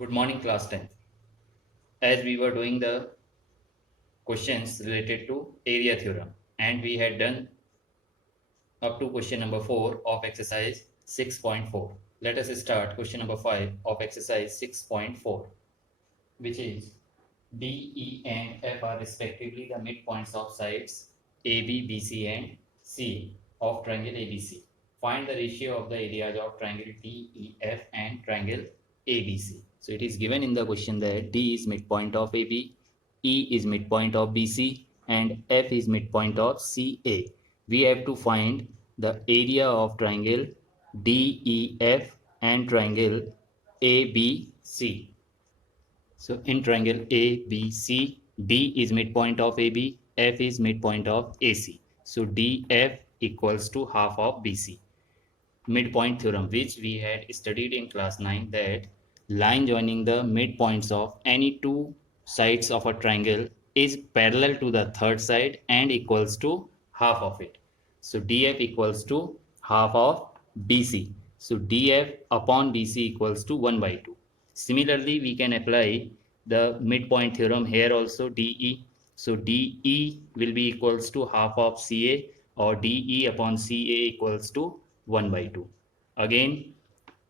Good morning, class 10. As we were doing the questions related to area theorem, and we had done up to question number 4 of exercise 6.4. Let us start question number 5 of exercise 6.4, which is D, E, and F are respectively the midpoints of sides AB, BC, and C of triangle ABC. Find the ratio of the areas of triangle DEF and triangle ABC. So it is given in the question that D is midpoint of AB, E is midpoint of BC, and F is midpoint of CA. We have to find the area of triangle DEF and triangle ABC. So in triangle ABC, D is midpoint of AB, F is midpoint of AC. So DF equals to half of BC. Midpoint theorem, which we had studied in class 9, that line joining the midpoints of any two sides of a triangle is parallel to the third side and equals to half of it. So DF equals to half of BC. So DF upon BC equals to 1 by 2. Similarly, we can apply the midpoint theorem here also, DE. So DE will be equals to half of CA, or DE upon CA equals to 1 by 2. Again,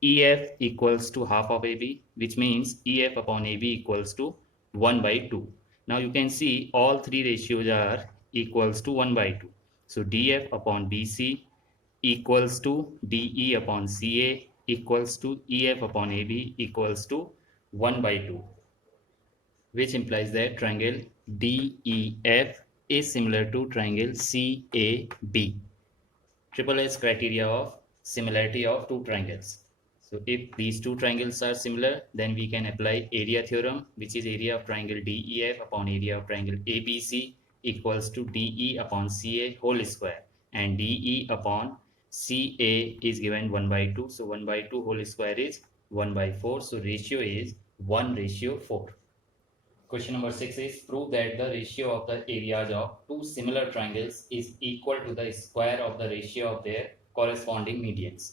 EF equals to half of AB, which means EF upon AB equals to 1 by 2. Now you can see all three ratios are equals to 1 by 2. So DF upon BC equals to DE upon CA equals to EF upon AB equals to 1 by 2, which implies that triangle DEF is similar to triangle CAB. Triple S criteria of similarity of two triangles. So if these two triangles are similar, then we can apply area theorem, which is area of triangle DEF upon area of triangle ABC equals to DE upon CA whole square, and DE upon CA is given 1 by 2. So 1 by 2 whole square is 1 by 4. So ratio is 1:4. Question number 6 is prove that the ratio of the areas of two similar triangles is equal to the square of the ratio of their corresponding medians.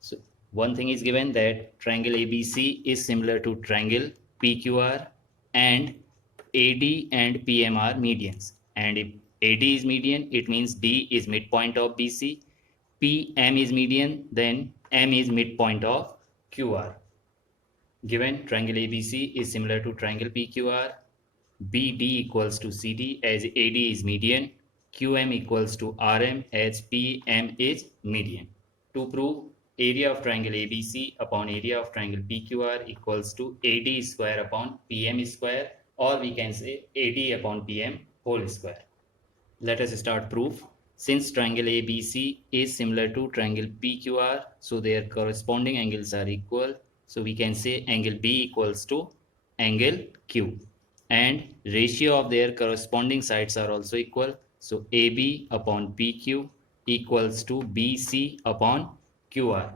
So one thing is given that triangle ABC is similar to triangle PQR, and AD and PM are medians. And if AD is median, it means D is midpoint of BC. PM is median, then M is midpoint of QR. Given triangle ABC is similar to triangle PQR, BD equals to CD as AD is median, QM equals to RM as PM is median. To prove area of triangle ABC upon area of triangle PQR equals to AD square upon PM square, or we can say AD upon PM whole square. Let us start proof. Since triangle ABC is similar to triangle PQR, so their corresponding angles are equal. So we can say angle B equals to angle Q, and ratio of their corresponding sides are also equal. So AB upon PQ equals to BC upon QR.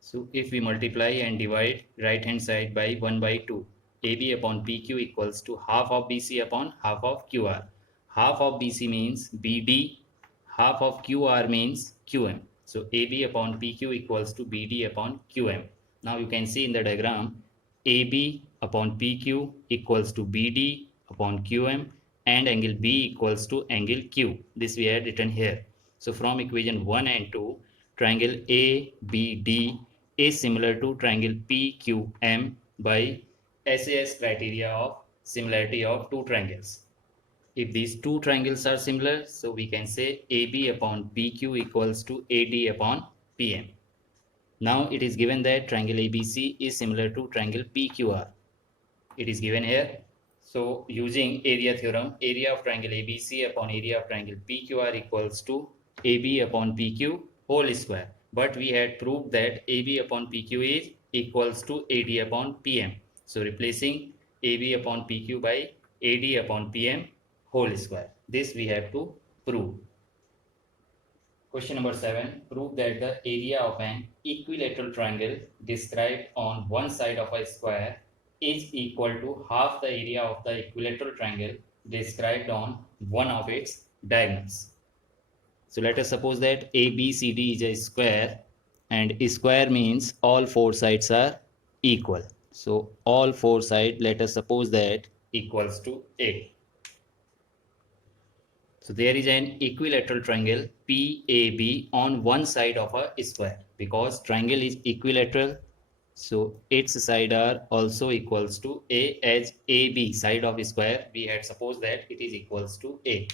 So if we multiply and divide right hand side by 1 by 2, AB upon PQ equals to half of BC upon half of QR. Half of BC means BD, half of QR means QM. So AB upon PQ equals to BD upon QM. Now you can see in the diagram, AB upon PQ equals to BD upon QM, and angle B equals to angle Q. This we had written here. So from equation 1 and 2, triangle ABD is similar to triangle PQM by SAS criteria of similarity of two triangles. If these two triangles are similar, so we can say AB upon PQ equals to AD upon PM. Now it is given that triangle ABC is similar to triangle PQR. It is given here. So using area theorem, area of triangle ABC upon area of triangle PQR equals to AB upon PQ whole square. But we had proved that AB upon PQ is equals to AD upon PM. So replacing AB upon PQ by AD upon PM whole square. This we have to prove. Question number 7. Prove that the area of an equilateral triangle described on one side of a square is equal to half the area of the equilateral triangle described on one of its diagonals. So let us suppose that ABCD is a square, and a square means all four sides are equal. So all four sides, let us suppose that equals to A. So there is an equilateral triangle PAB on one side of a square. Because triangle is equilateral, so its side are also equals to A, as AB side of square we had supposed that it is equals to A.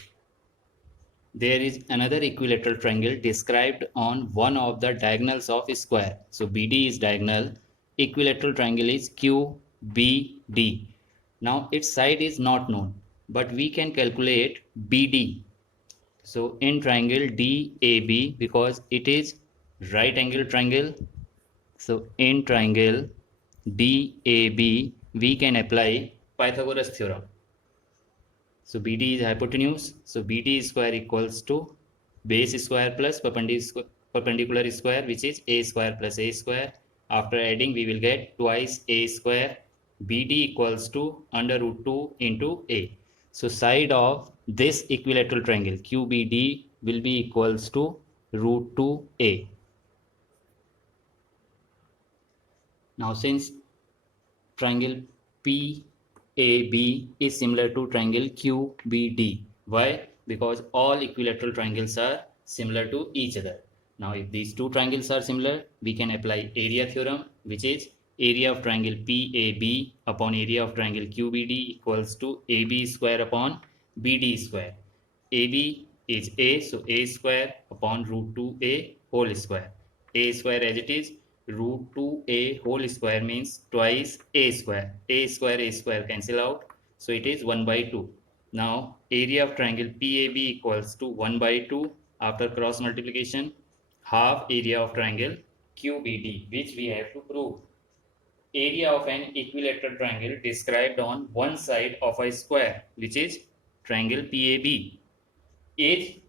There is another equilateral triangle described on one of the diagonals of a square. So BD is diagonal. Equilateral triangle is QBD. Now its side is not known, but we can calculate BD. So in triangle DAB, because it is right angle triangle, so in triangle DAB we can apply Pythagoras theorem. So BD is hypotenuse. So BD square equals to base square plus perpendicular square, which is A square plus A square. After adding, we will get twice A square. BD equals to under root 2 into A. So side of this equilateral triangle QBD will be equals to root 2A. Now since triangle PAB is similar to triangle QBD. Why? Because all equilateral triangles are similar to each other. Now if these two triangles are similar, we can apply area theorem, which is area of triangle PAB upon area of triangle QBD equals to AB square upon BD square. AB is A, so A square upon root 2A whole square. A square as it is, root 2A whole square means twice A square. A square cancel out, so it is 1 by 2. Now area of triangle PAB equals to 1 by 2 after cross multiplication, half area of triangle QBD, which we have to prove. Area of an equilateral triangle described on one side of a square, which is triangle PAB. H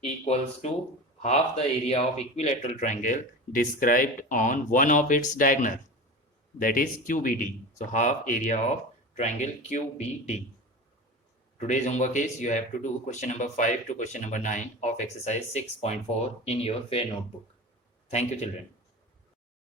equals to half the area of equilateral triangle described on one of its diagonal, that is QBD. So half area of triangle QBD. Today's homework is you have to do question number 5 to question number 9 of exercise 6.4 in your fair notebook. Thank you, children.